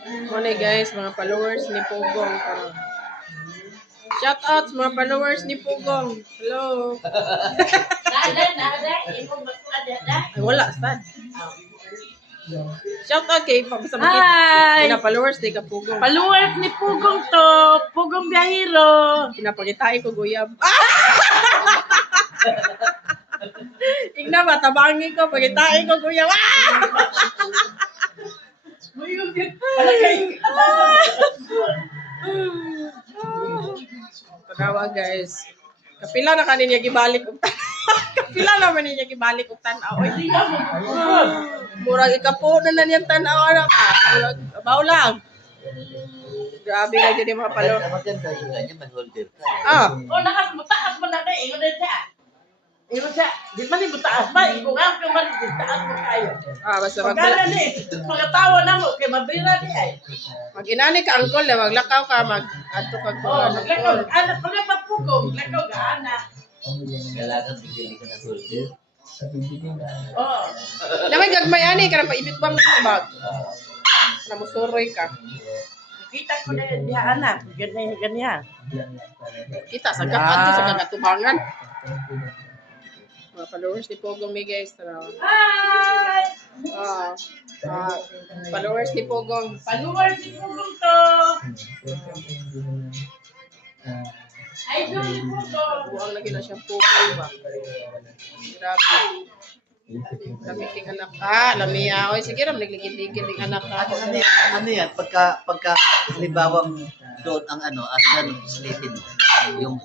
Muna guys, mga followers ni Pugong. Shout out sa mga followers ni Pugong. Hello. Ay, wala, sad. Shout out kay Hi! followers ni Kapugong. Followers ni Pugong to. Pugong Biyahiro. Pinapagitain ko guyab. Tingnan ba, tabangin ko, pagitain ko guyab. Tanawa guys. Kapila na kanin gibalik og kapila na man niya gibalik og tan-aw. Murag ikapo na niyan tan-aw anak. Murag baw lang. Grabe na jud mga palo. Maganda yung ganyan, may holder ka. O, nakasmutaas mo na kayo. Ingon din siya. Ingon siya. Di man yung mutaas ba? Ingon nga ka man. Taas mo kayo. Basta Pagkala ni. Pagkatawa na mo. Kaya mabira ni ay. mag-inani ka angkol na maglakaw ka adto kag Maglakaw. Anak, pagka papugong. Maglakaw ka, anak. Kailangan bigyan ka ng holder. Oo. Namay gagmay ani ka pa ibit bang bag. Na musuroy ka. Kita ko na diha, anak. Ganyan. Kita sa gapan sa kagatubangan. Mga followers ni Pugong mi guys. Hi! Followers ni Pugong. Followers ni Pugong to. Idol ni Pugong. Buang lagi na siyang Pugong ba. Grabe. Kami king anak. Lamia. Oy, sige ram nagligid-ligid ng anak ka. Ano yan? Pagka, halibawang doon ang ano, as yan, sleeping, yung